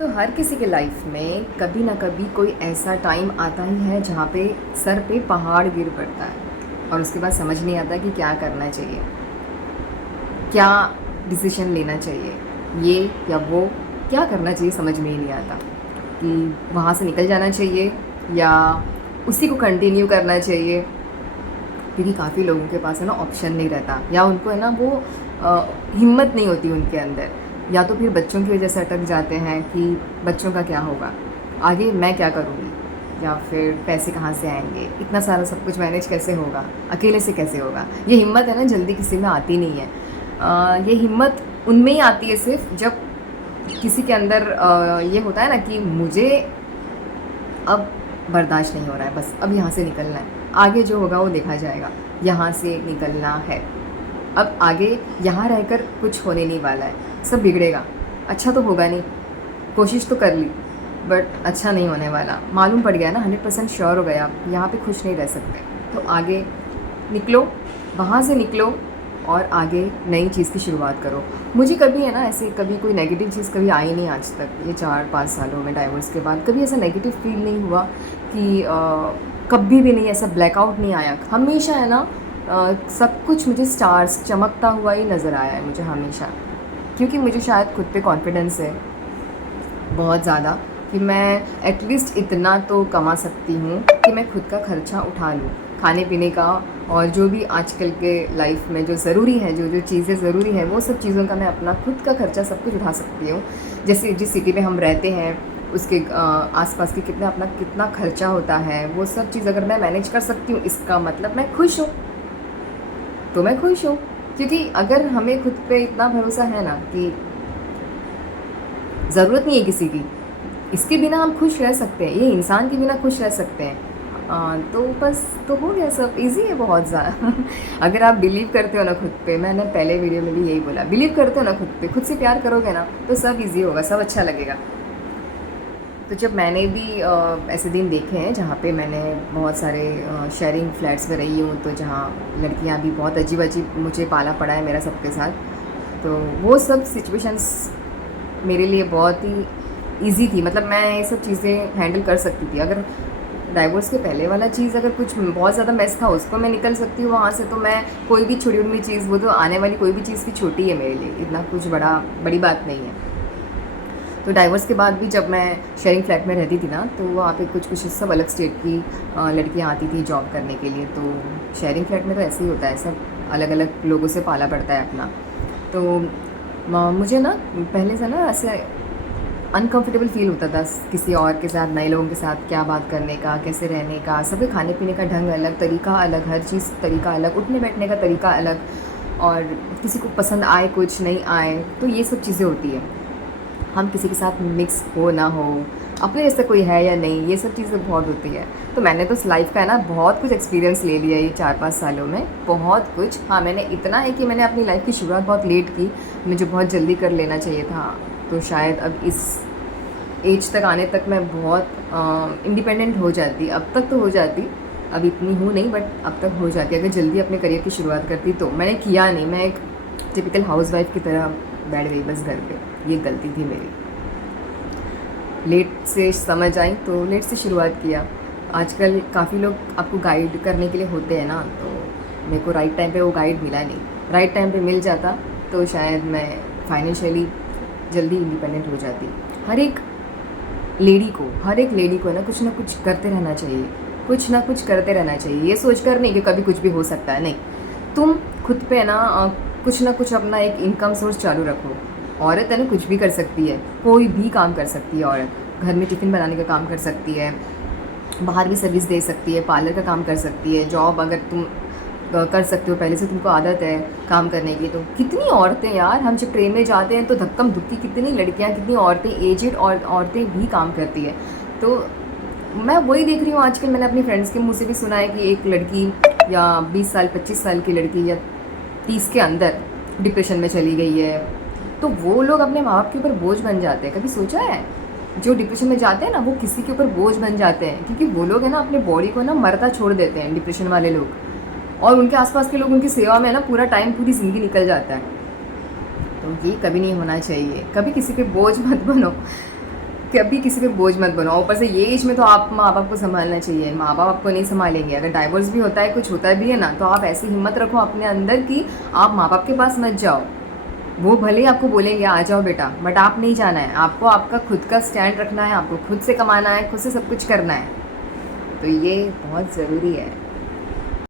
तो हर किसी के लाइफ में कभी ना कभी कोई ऐसा टाइम आता ही है जहाँ पे सर पे पहाड़ गिर पड़ता है और उसके बाद समझ नहीं आता कि क्या करना चाहिए, क्या डिसीजन लेना चाहिए, ये या वो, क्या करना चाहिए समझ में ही नहीं आता कि वहाँ से निकल जाना चाहिए या उसी को कंटिन्यू करना चाहिए। क्योंकि काफ़ी लोगों के पास है ना ऑप्शन नहीं रहता, या उनको है ना वो हिम्मत नहीं होती उनके अंदर, या तो फिर बच्चों की वजह से अटक जाते हैं कि बच्चों का क्या होगा, आगे मैं क्या करूँगी, या फिर पैसे कहाँ से आएंगे, इतना सारा सब कुछ मैनेज कैसे होगा, अकेले से कैसे होगा। ये हिम्मत है ना जल्दी किसी में आती नहीं है। ये हिम्मत उनमें ही आती है सिर्फ जब किसी के अंदर ये होता है ना कि मुझे अब बर्दाश्त नहीं हो रहा है, बस अब यहाँ से निकलना है, आगे जो होगा वो देखा जाएगा, यहाँ से निकलना है। अब आगे यहाँ रहकर कुछ होने नहीं वाला है, सब बिगड़ेगा, अच्छा तो होगा नहीं, कोशिश तो कर ली बट अच्छा नहीं होने वाला, मालूम पड़ गया ना, 100% श्योर हो गया आप यहाँ पे खुश नहीं रह सकते। तो आगे निकलो, वहाँ से निकलो और आगे नई चीज़ की शुरुआत करो। मुझे कभी है ना ऐसे कभी कोई नेगेटिव चीज़ कभी आई नहीं आज तक, ये 4-5 सालों में डाइवोर्स के बाद कभी ऐसा नेगेटिव फील नहीं हुआ कि कभी भी नहीं ऐसा ब्लैकआउट नहीं आया। हमेशा है ना सब कुछ मुझे स्टार्स चमकता हुआ ही नज़र आया है मुझे हमेशा, क्योंकि मुझे शायद खुद पे कॉन्फिडेंस है बहुत ज़्यादा कि मैं एटलीस्ट इतना तो कमा सकती हूँ कि मैं खुद का खर्चा उठा लूँ, खाने पीने का, और जो भी आजकल के लाइफ में जो ज़रूरी है, जो जो चीज़ें ज़रूरी है, वो सब चीज़ों का मैं अपना खुद का खर्चा सब कुछ उठा सकती हूँ। जैसे जिस सिटी में हम रहते हैं उसके आसपास के कितना खर्चा होता है, वो सब चीज़ अगर मैं मैनेज कर सकती हूँ, इसका मतलब मैं खुश हूँ। तो मैं खुश हूँ, क्योंकि अगर हमें खुद पे इतना भरोसा है ना कि ज़रूरत नहीं है किसी की, इसके बिना हम खुश रह सकते हैं, ये इंसान के बिना खुश रह सकते हैं, तो बस तो हो गया, सब इजी है बहुत ज़्यादा। अगर आप बिलीव करते हो ना खुद पे, मैंने पहले वीडियो में भी यही बोला, बिलीव करते हो ना खुद पे, खुद से प्यार करोगे ना, तो सब इजी होगा, सब अच्छा लगेगा। तो जब मैंने भी ऐसे दिन देखे हैं जहाँ पे मैंने बहुत सारे शेयरिंग फ्लैट्स में रही हूँ, तो जहाँ लड़कियाँ भी बहुत अजीब अजीब, मुझे पाला पड़ा है मेरा सबके साथ, तो वो सब सिचुएशंस मेरे लिए बहुत ही इजी थी। मतलब मैं ये सब चीज़ें हैंडल कर सकती थी। अगर डाइवोर्स के पहले वाला चीज़ अगर कुछ बहुत ज़्यादा मेस था, उसको मैं निकल सकती हूँ वहाँ से, तो मैं कोई भी छोटी उनमी चीज़, वो तो आने वाली कोई भी चीज़ की छोटी है मेरे लिए, इतना कुछ बड़ी बात नहीं है। तो डाइवोर्स के बाद भी जब मैं शेयरिंग फ्लैट में रहती थी ना, तो वहाँ पे कुछ सब अलग स्टेट की लड़कियाँ आती थी जॉब करने के लिए। तो शेयरिंग फ्लैट में तो ऐसे ही होता है, सब अलग अलग लोगों से पाला पड़ता है अपना। तो मुझे ना पहले से ना ऐसे अनकंफर्टेबल फील होता था किसी और के साथ, नए लोगों के साथ क्या बात करने का, कैसे रहने का, सबके खाने पीने का ढंग अलग, तरीका अलग, हर चीज़ तरीका अलग, उठने बैठने का तरीका अलग, और किसी को पसंद आए कुछ नहीं आए, तो ये सब चीज़ें होती है। हम किसी के साथ मिक्स हो ना हो, अपने जैसा कोई है या नहीं, ये सब चीज़ें बहुत होती है। तो मैंने तो इस लाइफ का है ना बहुत कुछ एक्सपीरियंस ले लिया ये 4-5 सालों में, बहुत कुछ। हाँ, मैंने इतना है कि मैंने अपनी लाइफ की शुरुआत बहुत लेट की, मुझे बहुत जल्दी कर लेना चाहिए था। तो शायद अब इस एज तक आने तक मैं बहुत इंडिपेंडेंट हो जाती, अब तक तो हो जाती, अब इतनी हूँ नहीं बट अब तक हो जाती, अगर जल्दी अपने करियर की शुरुआत करती। तो मैंने किया नहीं, मैं एक टिपिकल हाउसवाइफ की तरह बैठ गई बस घर पे, ये गलती थी मेरी। लेट से समझ आई तो लेट से शुरुआत किया। आजकल काफ़ी लोग आपको गाइड करने के लिए होते हैं ना, तो मेरे को राइट टाइम पे वो गाइड मिला नहीं। राइट टाइम पे मिल जाता तो शायद मैं फाइनेंशियली जल्दी इंडिपेंडेंट हो जाती। हर एक लेडी को ना कुछ करते रहना चाहिए, कुछ ना कुछ करते रहना चाहिए, ये सोचकर नहीं कि कभी कुछ भी हो सकता है, नहीं। तुम खुद पे ना कुछ ना कुछ अपना एक इनकम सोर्स चालू रखो। औरत है ना कुछ भी कर सकती है, कोई भी काम कर सकती है औरत। घर में टिफ़िन बनाने का काम कर सकती है, बाहर भी सर्विस दे सकती है, पार्लर का काम कर सकती है, जॉब अगर तुम कर सकते हो, पहले से तुमको आदत है काम करने की। तो कितनी औरतें यार, हम जब ट्रेन में जाते हैं तो धक्कम धुक्की, कितनी लड़कियां, कितनी औरतें, एजेड और औरतें भी काम करती है। तो मैं वही देख रही हूँ आजकल, मैंने अपनी फ्रेंड्स के मुँह से भी सुना है कि एक लड़की या 20 साल 25 साल की लड़की या 30 के अंदर डिप्रेशन में चली गई है। तो वो लोग अपने माँ बाप के ऊपर बोझ बन जाते हैं। कभी सोचा है, जो डिप्रेशन में जाते हैं ना, वो किसी के ऊपर बोझ बन जाते हैं, क्योंकि वो लोग है ना अपने बॉडी को ना मरता छोड़ देते हैं, डिप्रेशन वाले लोग, और उनके आसपास के लोग उनकी सेवा में ना पूरा टाइम, पूरी ज़िंदगी निकल जाता है। तो ये कभी नहीं होना चाहिए, कभी किसी पे बोझ मत बनो। कभी किसी पे बोझ मत बनो। ऊपर से ये एज में तो आप माँ बाप को संभालना चाहिए, माँ बाप आपको नहीं संभालेंगे। अगर डाइवोर्स भी होता है, कुछ होता भी है ना, तो आप ऐसी हिम्मत रखो अपने अंदर कि आप माँ बाप के पास मत जाओ। वो भले ही आपको बोलेंगे आ जाओ बेटा, बट आप नहीं जाना है। आपको आपका खुद का स्टैंड रखना है, आपको खुद से कमाना है, खुद से सब कुछ करना है। तो ये बहुत ज़रूरी है।